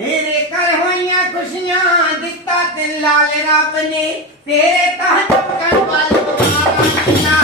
ਤੇਰੇ ਘਰ ਹੋਈਆਂ ਖੁਸ਼ੀਆਂ ਦਿੱਤਾ ਤੈਨ ਲਾਲ ਰੱਬ ਨੇ ਤੇਰੇ ਤਹਤ ਕਰਨ ਵਾਲਾ ਮਾਰਾ